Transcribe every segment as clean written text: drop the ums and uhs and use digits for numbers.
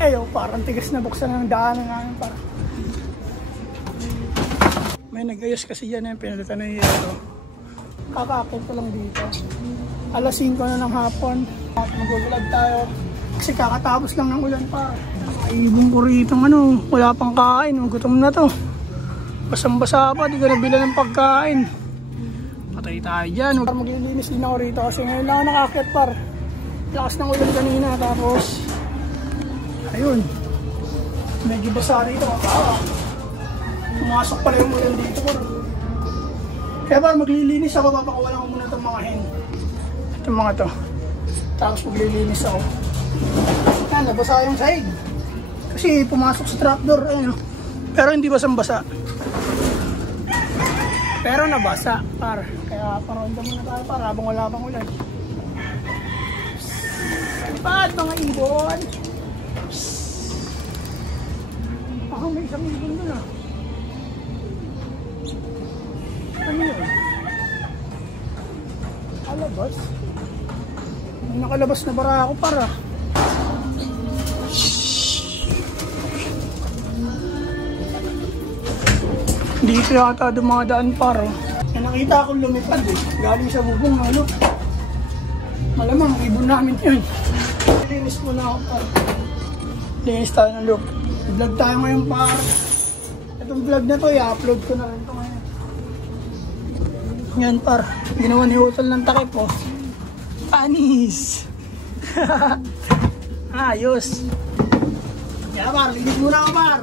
Eh, oh, parang tigas na buksan ng daanan namin para. May nag-ayos kasi yan, pinalitan na yung yero. Kaka-upload ko lang dito. Alas 5 na ng hapon. Mag-vlog tayo. Kasi kakatapos lang ng ulan pa. Ibong ko rito wala pang kain. Gutom na to. Basang-basa pa, di ko nabila ng pagkain. Patay tayo dyan. Maglilinis din ako rito kasi ngayon lang ako nakakit par. Lakas ng ulan kanina tapos ayun. Medyo basa rito. Pumasok pala yung ulan dito par. Kaya par maglilinis ako, papakawalan ko muna itong mga hen. Itong mga to. Tapos maglilinis ako. Yan, nabasa yung sahig. Kasi pumasok sa trapdoor. Ayun. Pero hindi basang-basa. Pero nabasa, par. Kaya paronda muna tayo, par, habang wala pang ulan. Lipad, mga ibon! Ako may isang ibon doon ah. Ano yun? Nakalabas? May nakalabas na bara ako, para. Dito yata dumadaan paro. Nakita akong lumipad eh. Galing sa bubong malamang ibon namin yun. Linis muna ako par. Linis tayo ng loop. Vlog tayo ngayon par. Itong vlog na to i-upload ko na rin to ngayon. Yan par. Ginawa ni Utol ng takip po. Panis. Ayos. Kaya par, linis muna ako par.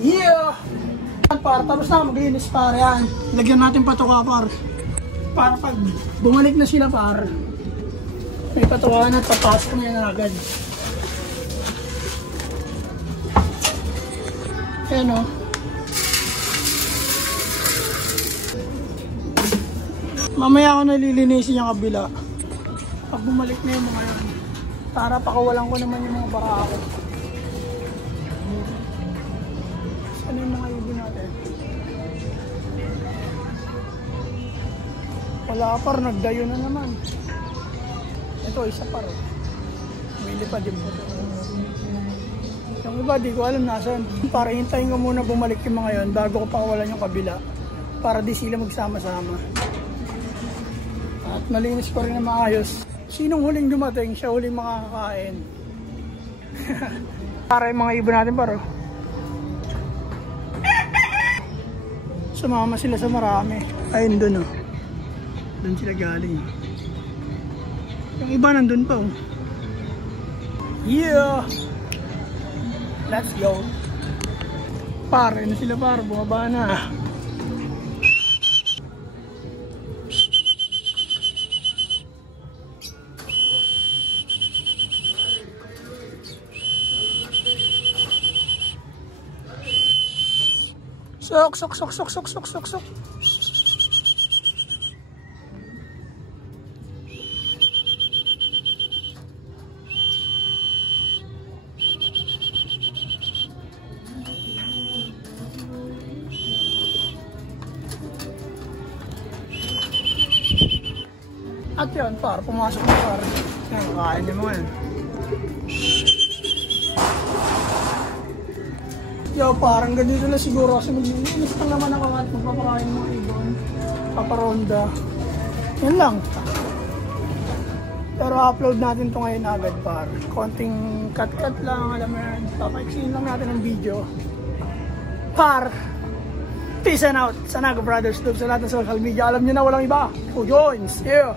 Yeah! Par, tapos na maglinis par yan. Lagyan natin patuka par. Para pag bumalik na sila par, may patuka na at papasok na yan agad. Ayan o. Mamaya ako nalilinisin yung kabila. Pag bumalik na yung mga yan, para pakawalan ko naman yung mga barako. Ano yung mga ibon natin? Wala par, nagdayo na naman. Ito, isa par. May lipad yung po. Yung iba, di ko alam nasan. Para hintayin ko muna bumalik yung mga yon bago ko pakawalan yung kabila. Para di sila magsama-sama. At malinis ko rin na maayos. Sinong huling dumating? Siya huling makakakain. Para yung mga ibon natin par. Sumama sila sa marami. Ayun dun oh. Dun sila galing. Yung iba nandun pa oh. Yeah! Let's go! Pare na sila par. Bumaba na. Sok, sok, sok, sok, sok, sok, sok, sok. At yun, par, pumasok na par. Ngayon, kain din mo yan. Yo, parang ganito na siguro kasi maglilinis lang naman ako at magpapakain mga ibon. Paparonda. Yan lang. Pero upload natin to ngayon agad par. Konting cut-cut lang, alam mo yan. Papaiksin lang natin ang video. Par! Peace and out! Sanago Brothers Love sa lahat ng social media. Alam nyo na walang iba. Who joins? Yeah!